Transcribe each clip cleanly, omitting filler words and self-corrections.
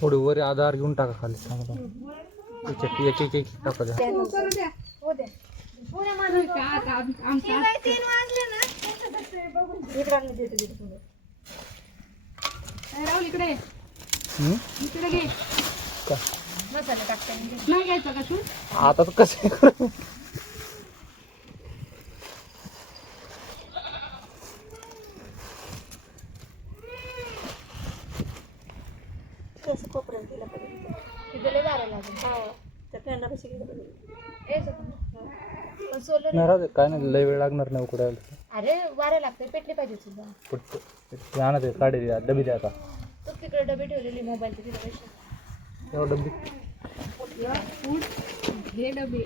थोडी वर आधार घेऊन टाका खाली चांगला एक एक एक टाका द्या. आता तर कसं करू कोपऱ्यात गेला पाहिजे तिथे लय गारा लागेल त्या फॅनला कशी गेलं सोलर नाही राहते काय नाही लय वेळ लागणार नाही उकडायला. अरे वारे लागते पेटले पाहिजे सुद्धा पटतो आणा ते साडी द्या डबी द्या आता तू तिकडे डबे ठेवलेली मोबाईलचे तिला पैसे एवढं डबी हे डबे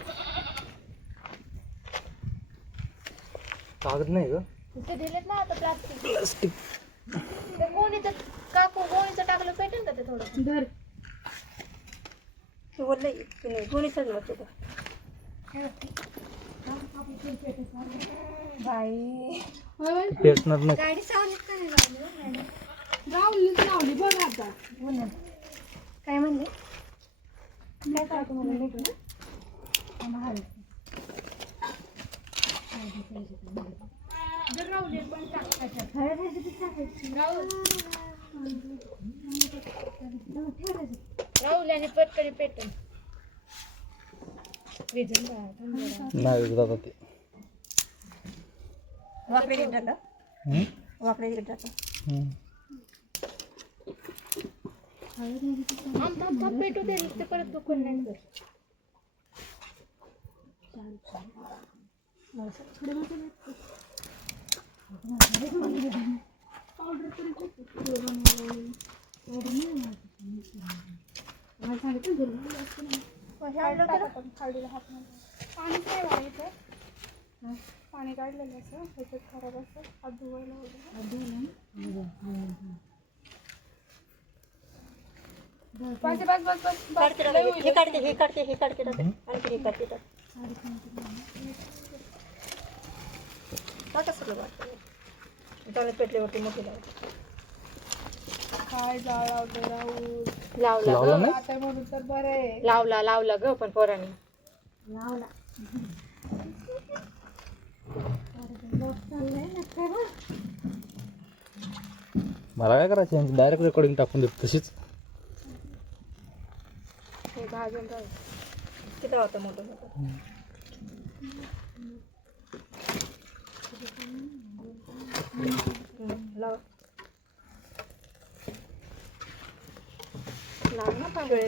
कागद नाही ग ते दिलेत ना आता प्लास्टिक प्लास्टिक ते गोणीचं काकू गोणीचं टाकलं पेटेल का ते थोडं धर बोललंय गोणी सगळं होतं बाई पेटणार नको गाडी सावलीत का नाही लावली बघ आता बोल काय म्हणले काय काय तुम्हाला भेटू ना राहुल आणि पटकन पेटून नाही दादा ते वाकडे गेट टाका वाकडे गेट टाका पेटू दे ते परत दुखून नाही पाणी काय वाढायचं पाणी काढलेलं असं ह्याच्यात खराब असतं हात धुवायला वगैरे बस बस बस बस हे काढते हे काढते हे काढते आणखी हे काढते सगळं वाटतं त्याला पेटल्यावरती मोठी लावते काय जाळ लावते राहून लावला आता म्हणून तर बरं आहे लावला ग पण पोराने लावला मला काय करायचं डायरेक्ट रेकॉर्डिंग टाकून देत तशीच हे भाजून राहू किती होतं मोठं लाव ना पांढरे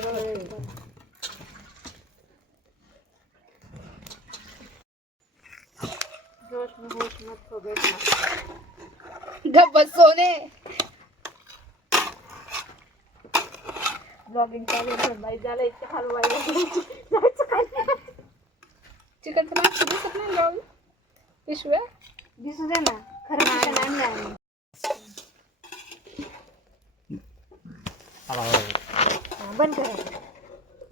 गप्प सोने ब्लॉगिंग चालू बाई झालं इतकं हलवायला जायचं काय चिकनचं मागचं दिसत नाही ब्लॉग पिशव्या दिसू दे ना खरं नाही बंद करा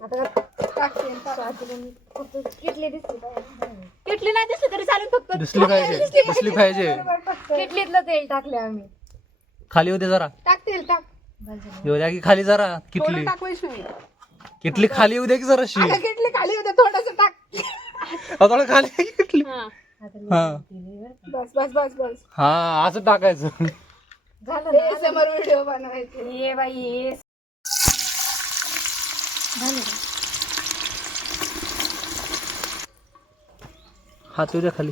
आता टाकते किटली दिसते किटली नाही दिसली तरी चालेल फक्त दिसली पाहिजे किटलीतलं तेल टाकले आम्ही खाली होते जरा टाक तेल टाक येऊ द्या की खाली जरा किटली टाकवायची नाही किटली खाली येऊ द्या की जरा किटली खाली होते थोडस टाक आता खाली किटली हा बस बस बस बस हा असं टाकायचं झालं समोर व्हिडिओ बनवायचे ये बाई ये हात येऊ द्या खाली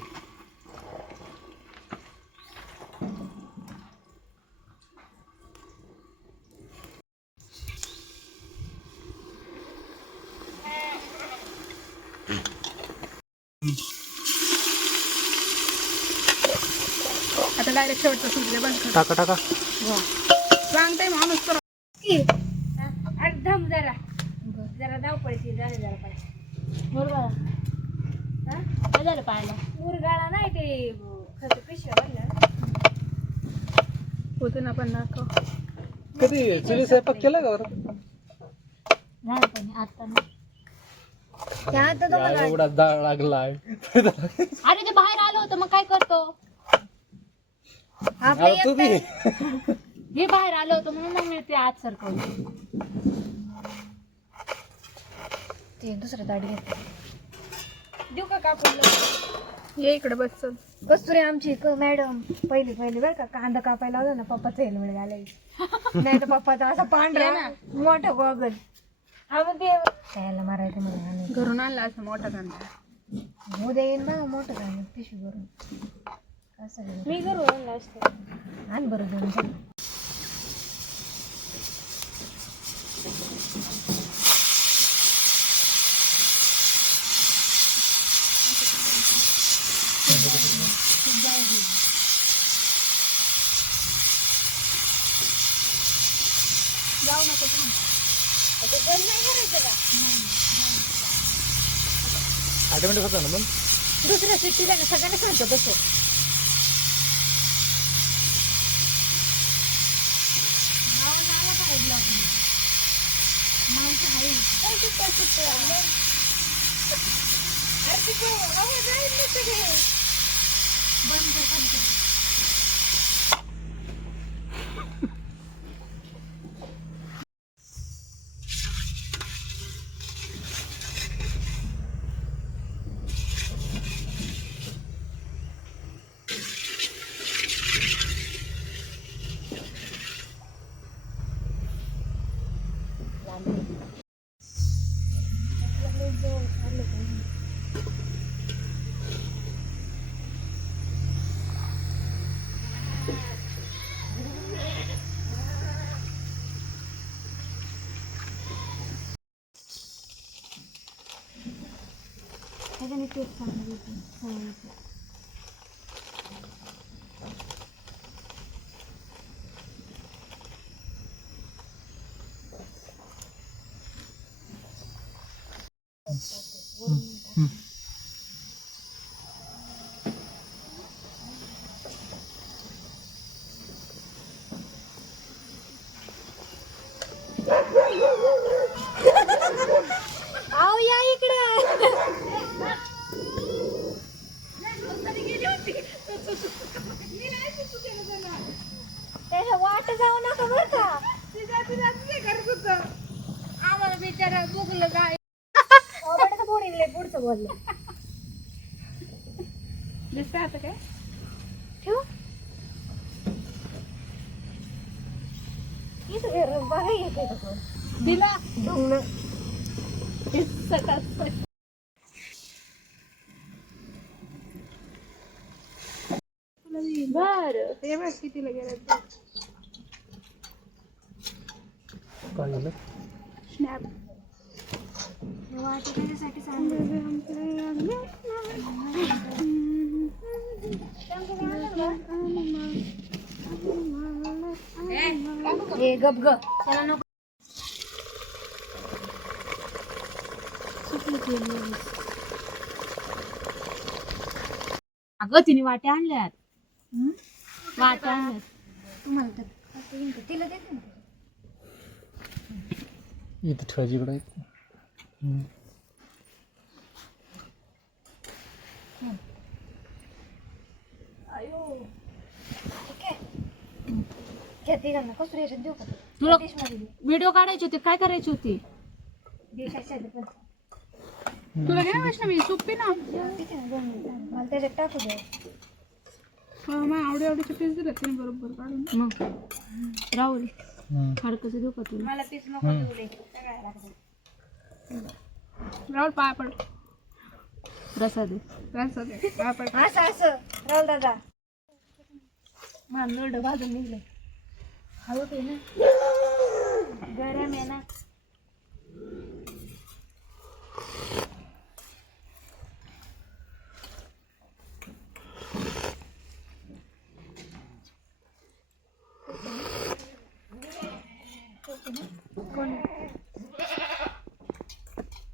आता डायरेक्ट शेवटचं सुटले बंद कर टाका टाका सांगताय माणूस तर एकदम जरा जरा धावपळीची झाले जरा पाहिजे मुरगाळा काय झालं पाहायला मुरगाळा नाही ते खर्च पिशव्या भरल्या होते ना पण दाखव कधी चुली स्वयंपाक केला का बरं लहानपणी आता नाही एवढा डाळ लागलाय अरे ते बाहेर आलो होतं मग काय करतो तुम्ही हे बाहेर आलं होतं म्हणून मग मी ते आत सरकवलं ते दुसरं ताट घेते देऊ का कापून ये इकडे बस चल. कस्तुरी आमची मॅडम पहिली बरं का कांदा कापायला लावला ना पप्पाचं हेल्मेट घालायचं नाही तर पप्पाचा असा पांढरा मोठा गॉगल हा मग ते त्याला मारायचं मला घरून आणला असं मोठा कांदा. उद्या येईन बघा मोठं कांदा पिशवी भरून असं मी घरून आणला असतो. आण बरं दोन जाऊ नको तू. बंद नाही करायचं का 8 मिनिटं होतं ना मग. दुसऱ्या सिटीला सगळ्यांना सांगतो तसं त्याच्याने तेच चांगलं आओ या इकडं त्याला वाट जाऊ नका बरं का आम्हाला बिचारा बुकलं काय पुढचं बोललं दिसतं आता काय. ठेवू इथं बघा येते का तिला ढुंगणं बर ते बघ कितीला गेलं काय झालं? स्नॅप. वाटी त्याच्यासाठी सांगितलं हे गप ग त्याला नको अगं तिने वाट्या आणल्यात. वाट्या आणल्यात. तुम्हाला तर असं येईन का? तिला देते ना इथं ठेवायची इकडे. ठीक आहे घ्या तिघांना कसं रेशन देऊ का तुला डिशमध्ये दे. व्हिडिओ काढायची होती काय करायची होती. देशाच्या पण तुला काय वैष्णवी सोपी ना. ठीक आहे ना 2 मिनिटं मला त्याच्यात टाकू द्या मग आवडीचे पीस दिले तिने बरोबर काढून. मग राहुल खडकचं देऊ का तुला. मला पीस नको देऊ दे सगळ्या लागतं राहुल पाय पड. प्रसाद प्रसाद पाय पड. असं असं राहुल दादा मला नरड भाजून निघले हवं ते ना गरम आहे ना कोण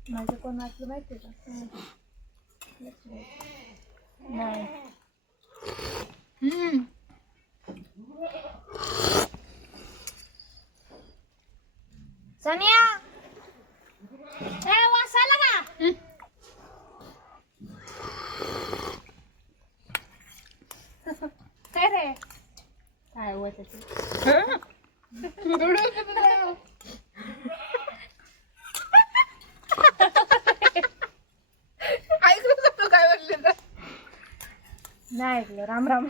माझं कोण वाचलं माहिती आहे का नाही सोनिया वासाला का काय रे काय वाचायचं. नाही ऐकलं. राम राम.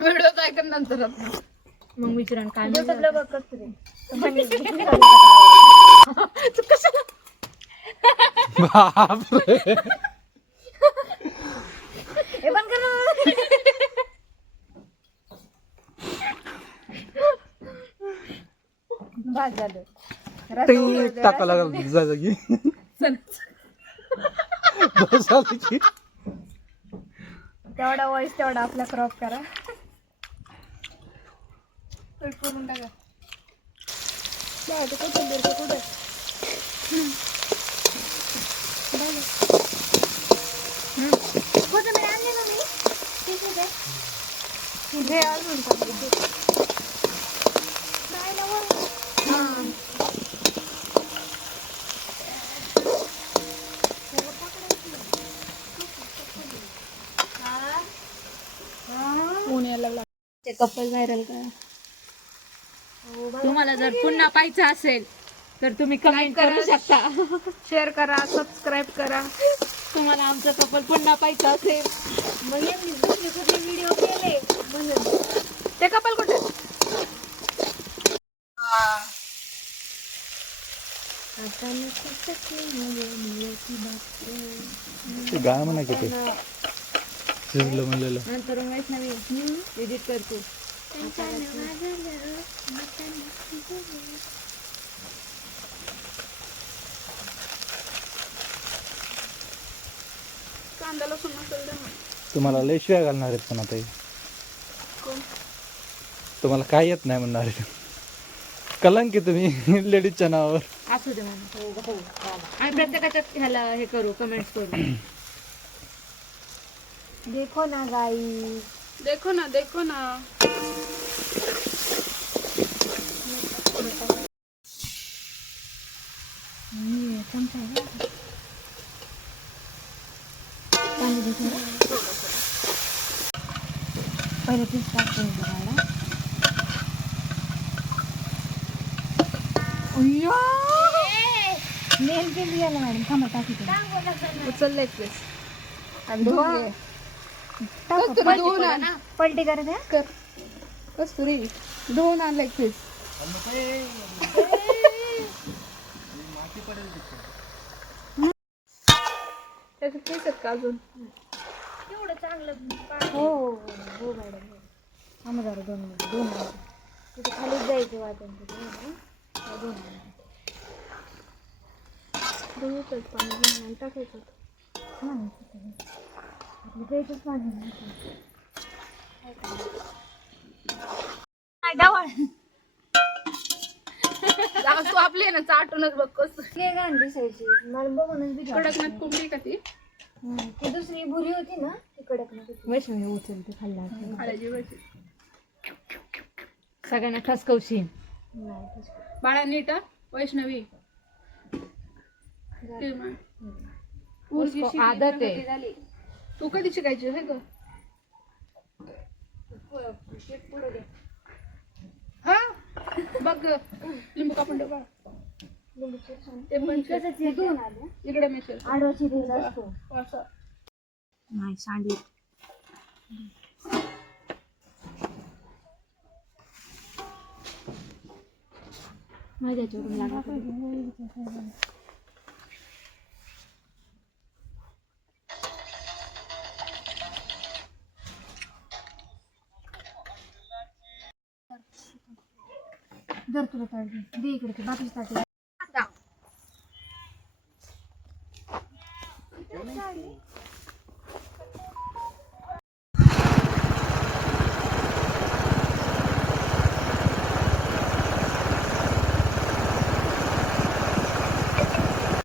व्हिडिओ ऐकत नंतर मग विचारण काय बघ कसं बापरे. हे पण कर. बस झालं. टिंग टाका लागला जा जागी. बस झाली की. तेवढा वॉइस तेवढा आपला क्रॉप करा. करून टाका. हे अजून ऊन यायला लागला. ते कपल व्हायरल करा. तुम्हाला जर पुन्हा पाहायचं असेल तर तुम्ही कमेंट करू शकता. शेअर करा, सबस्क्राईब करा. तुम्हाला आमचं कपल पुन्हा पाहायचं असेल. मग यांनी दुसरे कुठे व्हिडिओ केले म्हणून. ते कपल कुठे? ते गाणं म्हणा किती शिजलं म्हणलेलं. नंतर वैष्णवी एडिट करतो. कांदा लसूण नसेल तर तुम्हाला लय शिव्या घालणार आहेत पण आता हे. तुम्हाला काय येत नाही म्हणणार आहेत. कलंक आहे तुम्ही लेडीजच्या नावावर. असू दे म्हणून. आणि प्रत्येकाच्या ह्याला हे करू, कमेंट्स करू. देखो ना गाई. देखो ना, देखो ना. पहिले पीस टाकून करायला. मेल केली याला मॅडम. थांबा टाकी उचललंय प्लेस. पलटी करत आहे. कर कस्तुरी धुवून आणलंय प्लेस. त्याचे केस आहेत का अजून? एवढं चांगलं. हो हो मॅडम. थांबा जरा 2 मिनिट. 2 मिनिट. तिथे खालीच जायचं वाटण. पाणी घेऊन टाकायचं. द्यायचंच पाणी. तू आपली ना चाटूनच बघ कसं घाण दिसायची. मला बघूनच बी कडकनाथ कोंबडी का ती ती दुसरी बुरी होती ना ती कडकनाथ. वैष्णवी उचलते खाल्ला. खायची भाजी. सगळ्यांना ठसकवशील. बाळा नीट हा. वैष्णवी आदत आहे. तू कधी शिकायची हे ग? हा बघ लिंबू कापून ठेव बाळा. ते पण इकडे मिसळ असं. नाही सांडली. माझ्या चोरून लागला. जर तुला काढली दे इकडे ते बाकीच टाकले.